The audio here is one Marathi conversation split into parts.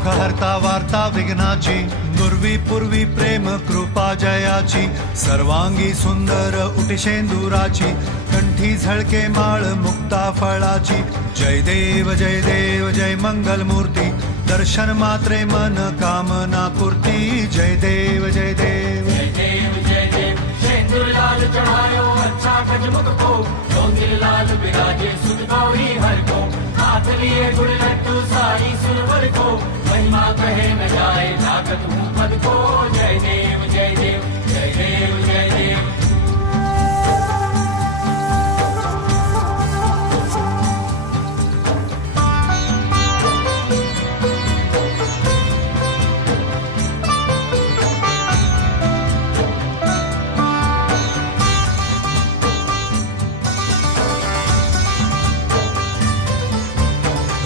दुःखहर्ता वार्ता विघ्नाची, नुर्वी पूर्वी प्रेम कृपा जयाची, सर्वांगी सुंदर उटिशेंदुराची, कंठी झळके माळ मुक्ता फळाची. जय देव जय देव जय मंगल मूर्ती, दर्शन मात्रे मन कामना पूर्ती. जय देव जय देव जय देव जय देव शेंदूर लाल चढ़ायो अच्छा गजमुख को, चौंदिल लाल बिराजे सुत गौरी हर को, हाथ लिए गुड़ लड्डू सारी सुरवर को, महिमा कहे न जाए जागत हूँ पद को. जय देव जय देव जय देव जय देव.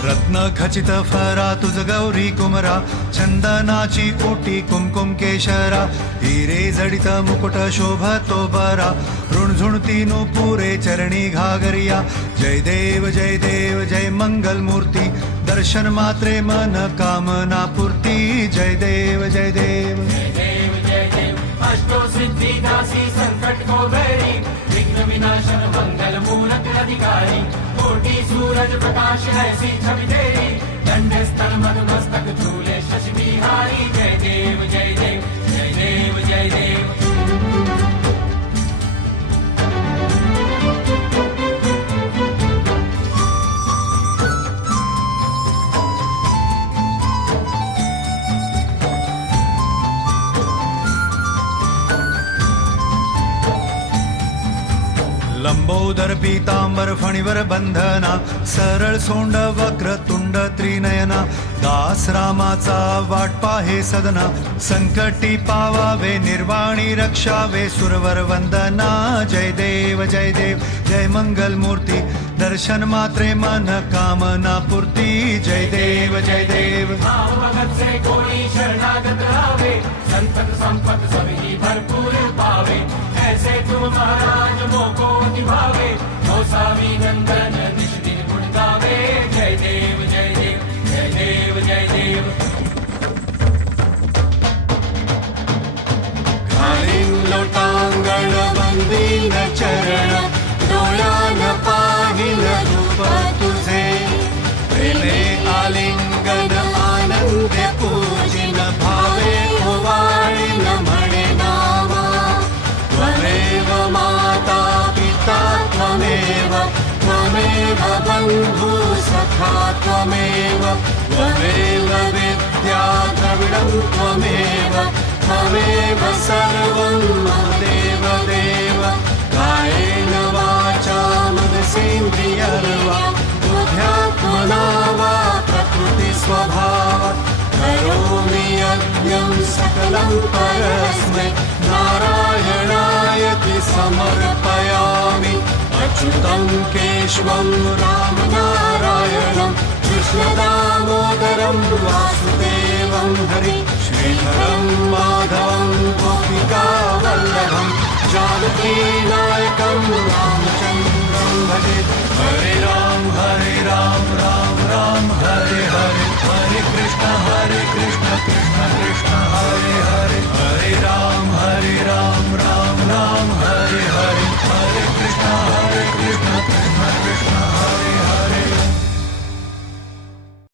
रत्न खचित फरा तुझ गौरी कुमरा, चंदनाची ओटी कुमकुम केशरा, हिरे जडित मुकुट शोभतो बरा, ऋणझुणती पुरे चरणी घागरिया. जय देव जय मंगल मूर्ती, दर्शन मात्रे मन कामना पूर्ती. जय देव जय देव जय देव जय देव अष्टो सिद्धि दासी संकट को बैरी, विघ्न विनाशन मंगल मूरत अधिकारी, कोटि सूरज प्रकाश ऐसी छवि तेरी, दंड स्थल मस्तक झूले शशि बिहारी. जय देव जय देव जय देव जय देव. लंबोदर पीतांबर फणीवर बंधना, सरळ सोंड वक्र तुंड त्रिनयना, दास रामाचा वाट पाहे सदना, संकटी पावावे निर्वाणी रक्षावे सुरवर वंदना. जय देव जय मंगल मूर्ती, दर्शन मात्रे मन कामना पूर्ती. जय देव जय देव. भाव भगत से कोई शरणागत आवे, संपत संपत सभी भरपूर पावे, ऐसे तुम महाराज मोको निभावे, गोसावी नंदन निश दिन गुण गावे. जय देव जय देव जय देव जय देव. घालीन लोटांगण वंदीन चरण, डोळ्यान पाहिन रूप तुझे, प्रेमे आलिंगन आनंदे पूजिन, भावे ओवाळीन म्हणे नामा. त्वमेव माता पिता त्वमेव, त्वमेव बंधु सखा त्वमेव, त्वमेव विद्या द्रविडं त्वमेव, त्वमेव सर्वं मम देव देव. कायेन वाचा मनसेन्द्रियर्वा, बुद्ध्यात्मना वा प्रकृति स्वभावात्, करोमि यज्ञं सकलं परस्मै, नारायणायति समर्पयामि. अच्युतं केशवं रामनारायणं, कृष्णदामोदरं वासुदेवं हरि, श्रीधरं माधवं गोपिकावल्लभं.